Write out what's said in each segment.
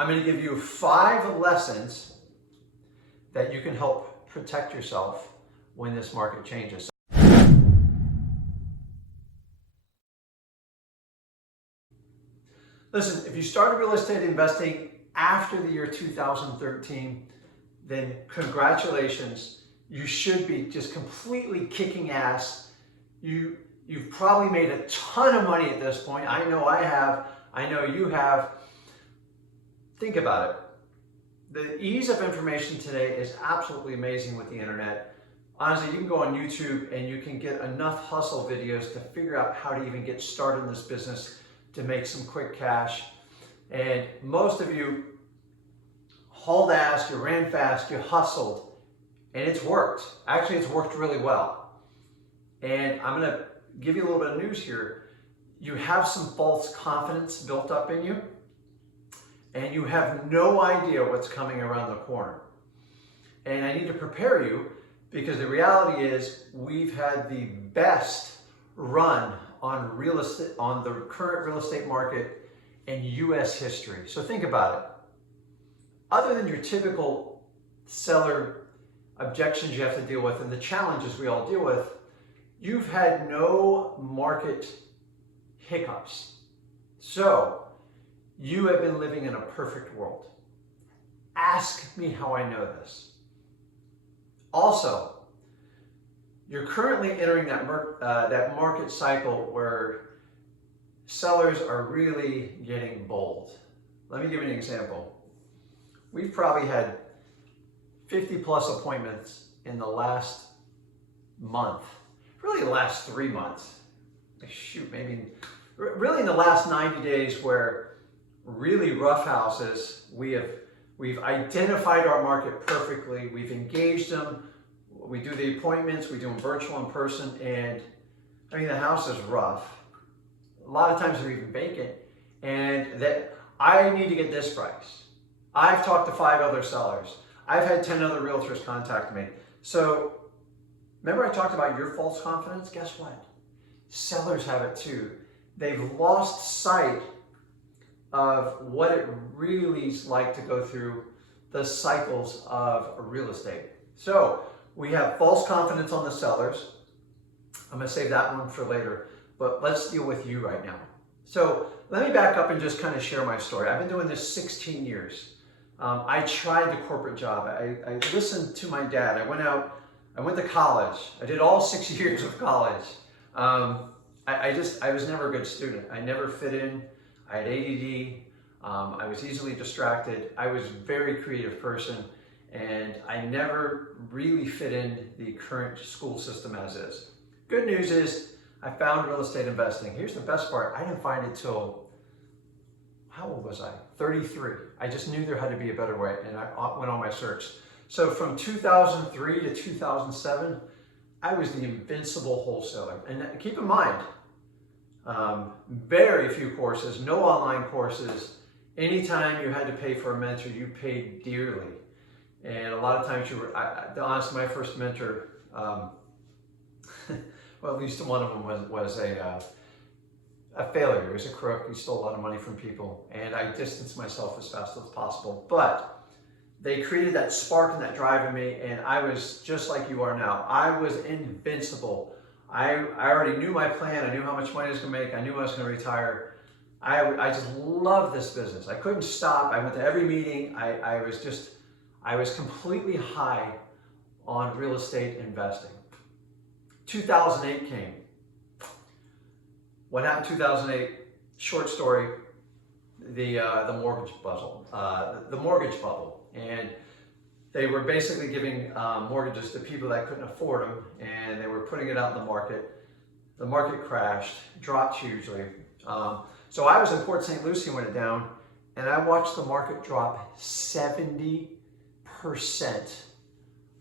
I'm going to give you 5 lessons that you can help protect yourself when this market changes. Listen, if you started real estate investing after the year 2013, then congratulations. You should be just completely kicking ass. You've probably made a ton of money at this point. I know I have. I know you have. Think about it. The ease of information today is absolutely amazing with the internet. Honestly, you can go on YouTube and you can get enough hustle videos to figure out how to even get started in this business to make some quick cash. And most of you hauled ass, you ran fast, you hustled, and it's worked. Actually, it's worked really well. And I'm gonna give you a little bit of news here. You have some false confidence built up in you, and you have no idea what's coming around the corner. And I need to prepare you, because the reality is we've had the best run on real estate, on the current real estate market in US history. So think about it. Other than your typical seller objections you have to deal with and the challenges we all deal with, you've had no market hiccups. So you have been living in a perfect world. Ask me how I know this. Also, you're currently entering that market cycle where sellers are really getting bold. Let me give you an example. We've probably had 50 plus appointments in the last month, really the last 3 months. Shoot, maybe really in the last 90 days, where really rough houses, we've identified our market perfectly, we've engaged them, we do the appointments, we do them virtual, in person, and I mean the house is rough. A lot of times they're even vacant, and that I need to get this price. I've talked to 5 other sellers. I've had 10 other realtors contact me. So remember I talked about your false confidence? Guess what? Sellers have it too. They've lost sight of what it really is like to go through the cycles of real estate. So we have false confidence on the sellers. I'm going to save that one for later, but let's deal with you right now. So let me back up and just kind of share my story. I've been doing this 16 years. I tried the corporate job. I listened to my dad. I went to college. I did all 6 years of college. I was never a good student. I never fit in. I had ADD. I was easily distracted. I was a very creative person, and I never really fit in the current school system as is. Good news is I found real estate investing. Here's the best part. I didn't find it till, how old was I? 33. I just knew there had to be a better way, and I went on my search. So from 2003 to 2007, I was the invincible wholesaler. And keep in mind, very few courses, no online courses. Anytime you had to pay for a mentor, you paid dearly. And a lot of times honestly, my first mentor, well, at least one of them was a failure. He was a crook. He stole a lot of money from people, and I distanced myself as fast as possible. But they created that spark and that drive in me, and I was just like you are now. I was invincible. I already knew my plan. I knew how much money I was going to make. I knew I was going to retire. I just loved this business. I couldn't stop. I went to every meeting. I was completely high on real estate investing. 2008 came. What happened in 2008? Short story. The mortgage bubble. The mortgage bubble, and they were basically giving mortgages to people that couldn't afford them, and they were putting it out in the market. The market crashed, dropped hugely. So I was in Port St. Lucie when it down, and I watched the market drop 70%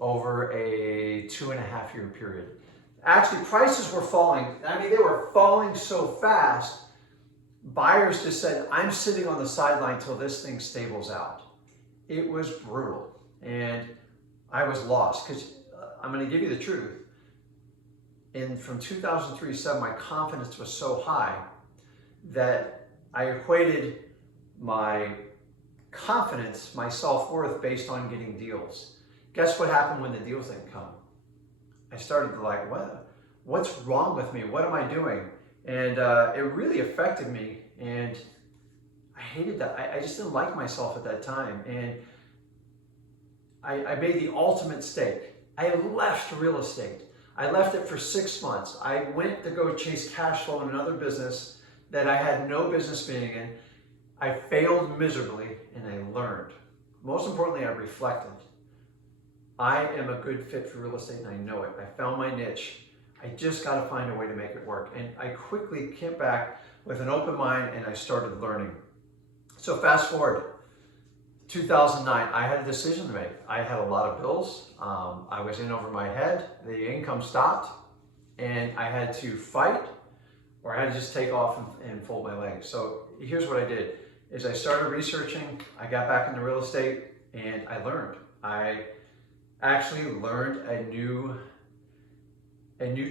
over a 2.5 year period. Actually, prices were falling. I mean, they were falling so fast, buyers just said, I'm sitting on the sideline till this thing stables out. It was brutal, and I was lost, because I'm going to give you the truth. And from 2003 to 2007, my confidence was so high that I equated my confidence, my self-worth based on getting deals. Guess what happened when the deals didn't come? I started to like, what's wrong with me? What am I doing? And it really affected me, and I hated that. I just didn't like myself at that time. And I made the ultimate mistake. I left real estate. I left it for 6 months. I went to go chase cash flow in another business that I had no business being in. I failed miserably, and I learned. Most importantly, I reflected. I am a good fit for real estate, and I know it. I found my niche. I just got to find a way to make it work. And I quickly came back with an open mind, and I started learning. So fast forward, 2009, I had a decision to make. I had a lot of bills. I was in over my head. The income stopped, and I had to fight, or I had to just take off and fold my legs. So here's what I did, is I started researching. I got back into real estate, and I learned. I actually learned a new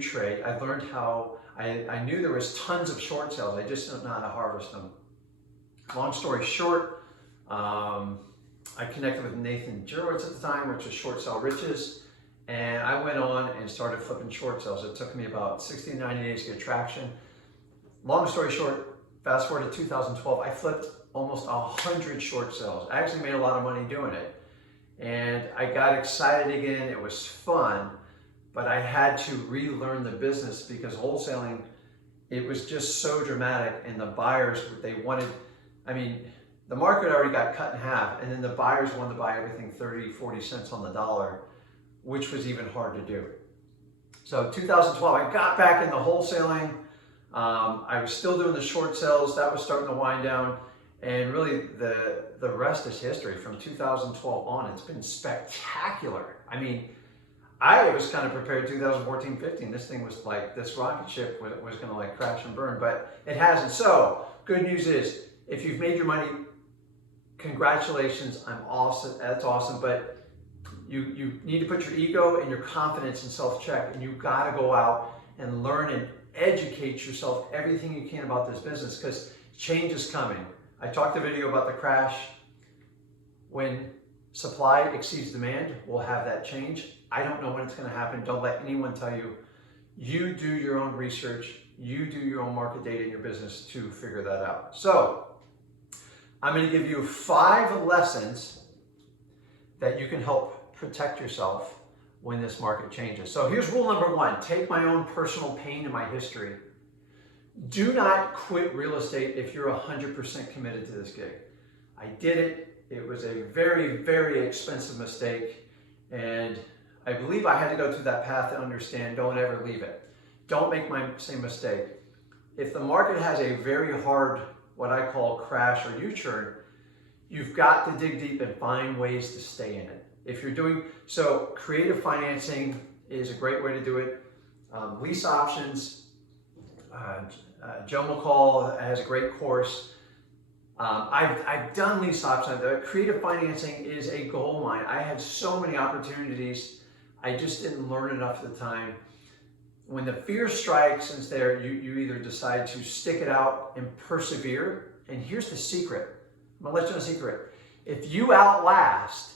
trade. I learned how, I knew there was tons of short sales. I just didn't know how to harvest them. Long story short, I connected with Nathan Jurowitz at the time, which was Short Sell Riches, and I went on and started flipping short sales. It took me about 60 to 90 days to get traction. Long story short, fast forward to 2012, I flipped almost 100 short sales. I actually made a lot of money doing it, and I got excited again. It was fun, but I had to relearn the business because wholesaling, it was just so dramatic, and the buyers, they wanted, I mean, the market already got cut in half, and then the buyers wanted to buy everything 30, 40 cents on the dollar, which was even hard to do. So 2012, I got back into wholesaling. I was still doing the short sales. That was starting to wind down. And really, the rest is history. From 2012 on, it's been spectacular. I mean, I was kind of prepared 2014, 15. This thing was like, this rocket ship was going to like crash and burn, but it hasn't. So good news is, if you've made your money, congratulations, I'm awesome, that's awesome, but you need to put your ego and your confidence in self-check, and you've got to go out and learn and educate yourself everything you can about this business, because change is coming. I talked a video about the crash. When supply exceeds demand, we'll have that change. I don't know when it's going to happen. Don't let anyone tell you. You do your own research. You do your own market data in your business to figure that out. So I'm going to give you 5 lessons that you can help protect yourself when this market changes. So here's rule number 1. Take my own personal pain and my history. Do not quit real estate if you're 100% committed to this gig. I did it. It was a very, very expensive mistake. And I believe I had to go through that path to understand, don't ever leave it. Don't make my same mistake. If the market has a very hard, what I call crash or U-turn, you've got to dig deep and find ways to stay in it. If you're doing, so creative financing is a great way to do it. Lease options, Joe McCall has a great course. I've done lease options. Creative financing is a gold mine. I had so many opportunities. I just didn't learn enough at the time. When the fear strikes, it's there, you either decide to stick it out and persevere. And here's the secret. I'm gonna let you know a secret. If you outlast,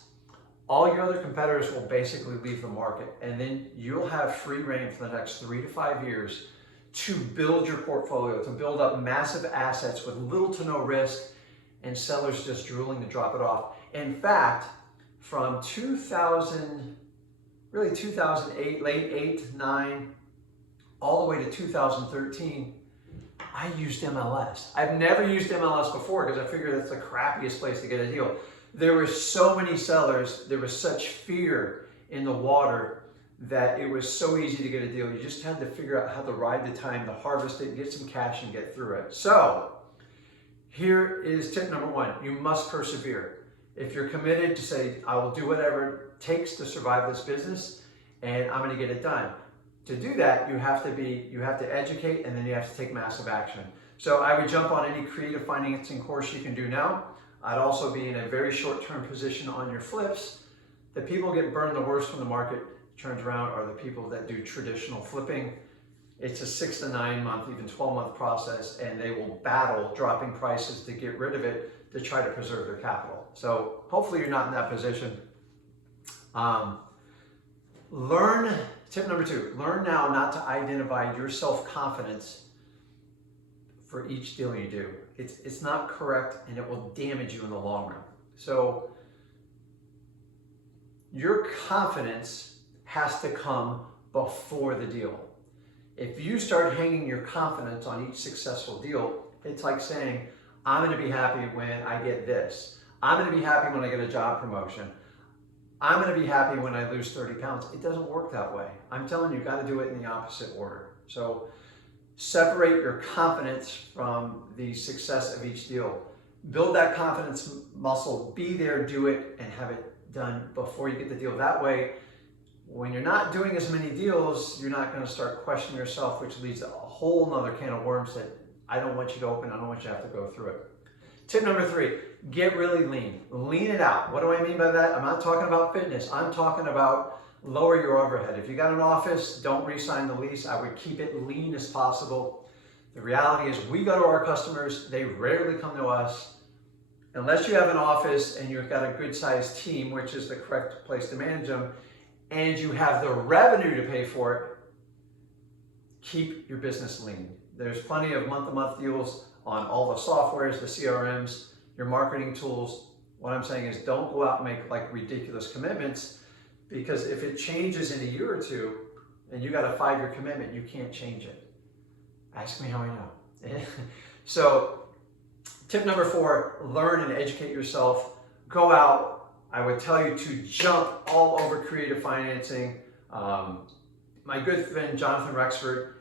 all your other competitors will basically leave the market, and then you'll have free reign for the next 3 to 5 years to build your portfolio, to build up massive assets with little to no risk, and sellers just drooling to drop it off. In fact, from 2008, late 8, 9, all the way to 2013, I used MLS. I've never used MLS before because I figured that's the crappiest place to get a deal. There were so many sellers, there was such fear in the water that it was so easy to get a deal. You just had to figure out how to ride the time, to harvest it, get some cash, and get through it. So here is tip number 1. You must persevere. If you're committed to say, I will do whatever it takes to survive this business, and I'm going to get it done. To do that, you have to educate, and then you have to take massive action. So I would jump on any creative financing course you can do now. I'd also be in a very short-term position on your flips. The people get burned the worst when the market turns around are the people that do traditional flipping. It's a 6 to 9 month, even 12-month process, and they will battle dropping prices to get rid of it to try to preserve their capital. So hopefully you're not in that position. Tip number 2, learn now not to identify your self-confidence for each deal you do. It's not correct, and it will damage you in the long run. So your confidence has to come before the deal. If you start hanging your confidence on each successful deal, it's like saying, I'm going to be happy when I get this. I'm going to be happy when I get a job promotion. I'm going to be happy when I lose 30 pounds. It doesn't work that way. I'm telling you, you've got to do it in the opposite order. So separate your confidence from the success of each deal. Build that confidence muscle, be there, do it, and have it done before you get the deal. That way, when you're not doing as many deals, you're not going to start questioning yourself, which leads to a whole nother can of worms that I don't want you to open. I don't want you to have to go through it. Tip number 3, get really lean. Lean it out. What do I mean by that? I'm not talking about fitness. I'm talking about lower your overhead. If you got an office, don't re-sign the lease. I would keep it lean as possible. The reality is we go to our customers. They rarely come to us. Unless you have an office and you've got a good sized team, which is the correct place to manage them, and you have the revenue to pay for it, keep your business lean. There's plenty of month-to-month deals on all the softwares, the CRMs, your marketing tools. What I'm saying is don't go out and make like ridiculous commitments, because if it changes in a year or two and you got a 5-year commitment, you can't change it. Ask me how I know. So tip number 4, learn and educate yourself. Go out. I would tell you to jump all over creative financing. My good friend, Jonathan Rexford,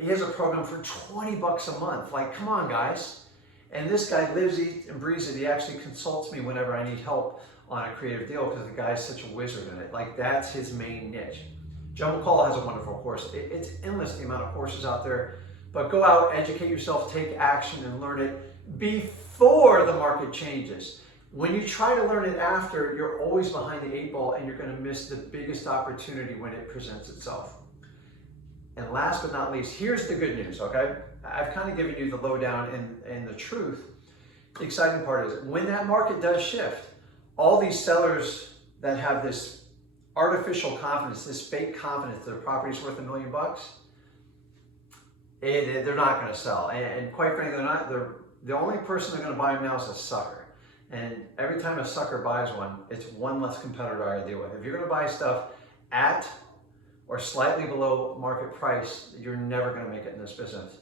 he has a program for 20 bucks a month. Like, come on, guys. And this guy lives, eats, and breathes it. He actually consults me whenever I need help on a creative deal because the guy's such a wizard in it. Like, that's his main niche. Joe McCall has a wonderful course. It's endless, the amount of courses out there. But go out, educate yourself, take action, and learn it before the market changes. When you try to learn it after, you're always behind the 8 ball, and you're going to miss the biggest opportunity when it presents itself. And last but not least, here's the good news, okay? I've kind of given you the lowdown and the truth. The exciting part is when that market does shift, all these sellers that have this artificial confidence, this fake confidence that their property's worth $1 million, they're not going to sell. And quite frankly, the only person they're going to buy them now is a sucker. And every time a sucker buys one, it's one less competitor I deal with. If you're going to buy stuff at or slightly below market price, you're never going to make it in this business.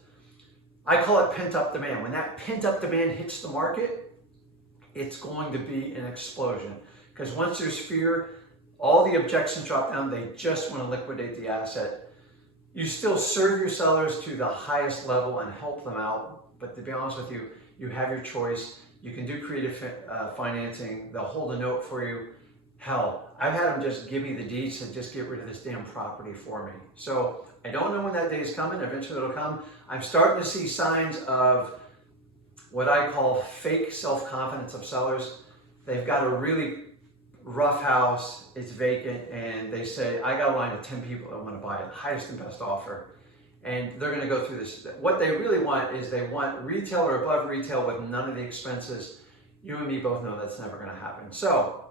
I call it pent-up demand. When that pent-up demand hits the market, it's going to be an explosion. Because once there's fear, all the objections drop down. They just want to liquidate the asset. You still serve your sellers to the highest level and help them out. But to be honest with you, you have your choice. You can do creative financing. They'll hold a note for you. Hell, I've had them just give me the deeds and just get rid of this damn property for me. So I don't know when that day is coming. Eventually it'll come. I'm starting to see signs of what I call fake self-confidence of sellers. They've got a really rough house, it's vacant, and they say, I got a line of 10 people that want to buy it, highest and best offer. And they're going to go through this. What they really want is they want retail or above retail with none of the expenses. You and me both know that's never going to happen. So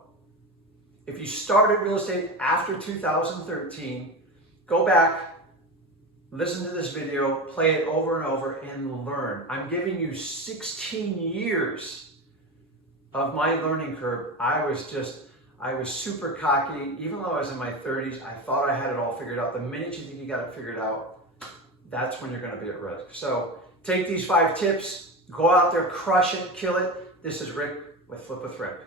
if you started real estate after 2013, go back, listen to this video, play it over and over, and learn. I'm giving you 16 years of my learning curve. I was super cocky. Even though I was in my 30s, I thought I had it all figured out. The minute you think you got it figured out, that's when you're going to be at risk. So take these 5 tips, go out there, crush it, kill it. This is Rick with Flip with Rick.